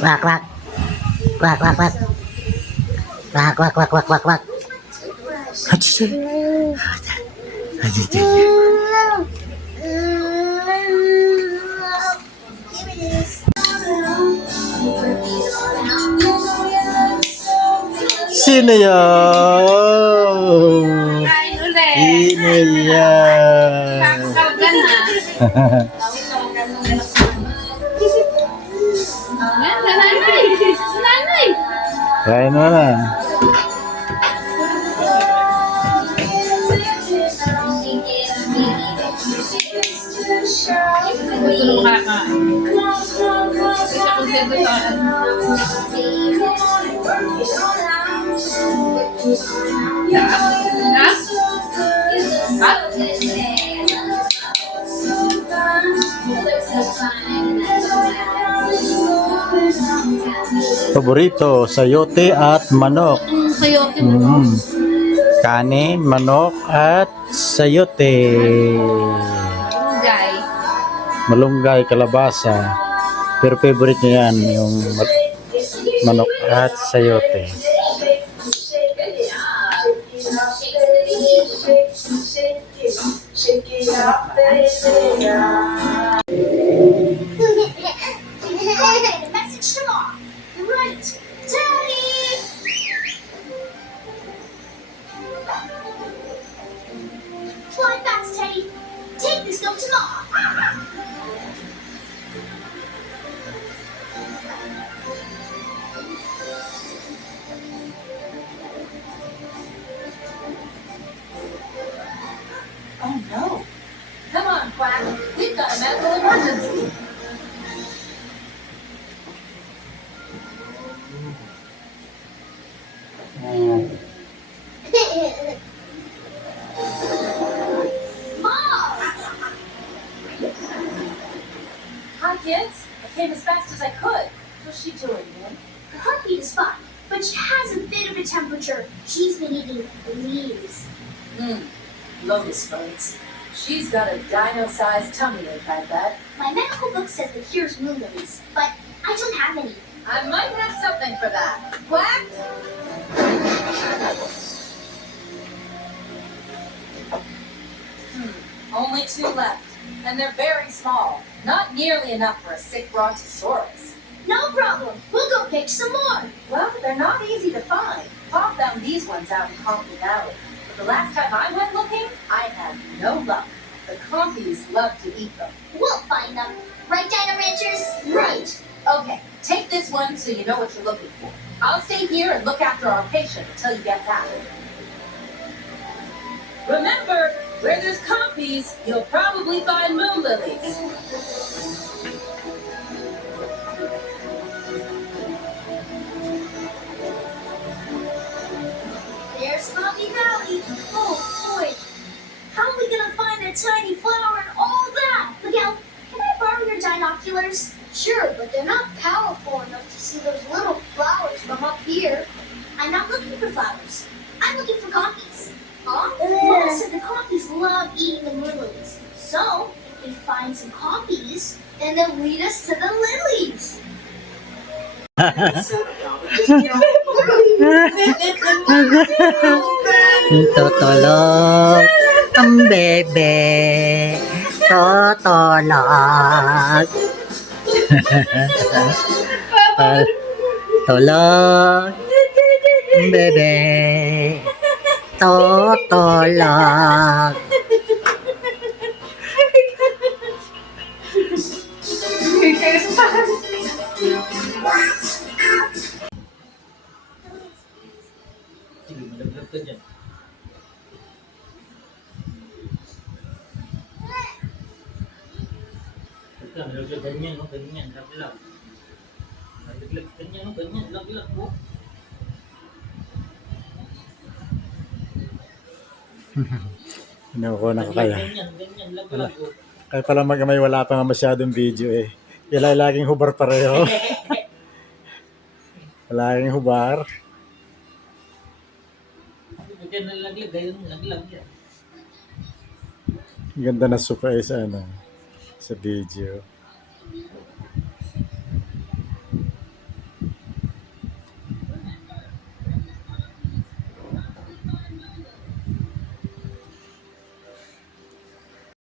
Quack, quack. Quack, quack, quack. Quack, quack, quack, quack, quack, quack. Achoo. Achoo. Sino yun? Kain ulit. Sino yan? Kakakagan na. Yan, nanay. Nanay. Kain mo na. Gusto mo kakain. Isa kontento sa akin. Ha? Ha? Paborito, sayote at manok. Sayote mo. Kanin, manok at sayote. Guy. Malunggay, kalabasa. Pero favorite niya yan, yung manok at sayote. Message to Mom. Right. Daddy! Fly fast, Teddy. Take this note to Mom. Oh no! Come on, Quack. We've got a medical emergency. Mom! Hi, kids. I came as fast as I could. How's she doing, Min? Her heartbeat is fine, but she has a bit of a temperature. She's been eating leaves. Lotus bugs. She's got a dino-sized tummy ache, I bet. My medical book says it cures moon lilies, but I don't have any. I might have something for that. Quack! Only 2 left, and they're very small. Not nearly enough for a sick brontosaurus. No problem. We'll go pick some more. Well, they're not easy to find. Pop found these ones out in Coffee Valley. But the last time I went looking, I had no luck. The compies love to eat them. We'll find them. Right, Dino Ranchers? Right. Okay, take this one so you know what you're looking for. I'll stay here and look after our patient until you get back. Remember, where there's compies, you'll probably find moon lilies. There's Coffee Valley. Oh, boy. How are we going to find a tiny flower and all that? Miguel, can I borrow your binoculars? Sure, but they're not powerful enough to see those little flowers from up here. I'm not looking for flowers. I'm looking for compies. Huh? Mom said the compies love eating the moon lilies. So, if we find some compies, then they'll lead us to the lilies. Tutulog ang bebe. Tutulog. Tulog ang bebe. Tutulog. Malaglag ka dyan. Malaglag ganyan, no? Ganyan, laglag. Malaglag ganyan, no? Ganyan, laglag po. Ano ko na kaya. Ganyan, laglag po. Kaya pala magamay wala pa nga masyadong video eh. Kaya laging hubar pareho. Laging hubar. Diyan nalaglag, gayon nalaglag yan. Ganda na surprise ano sa video.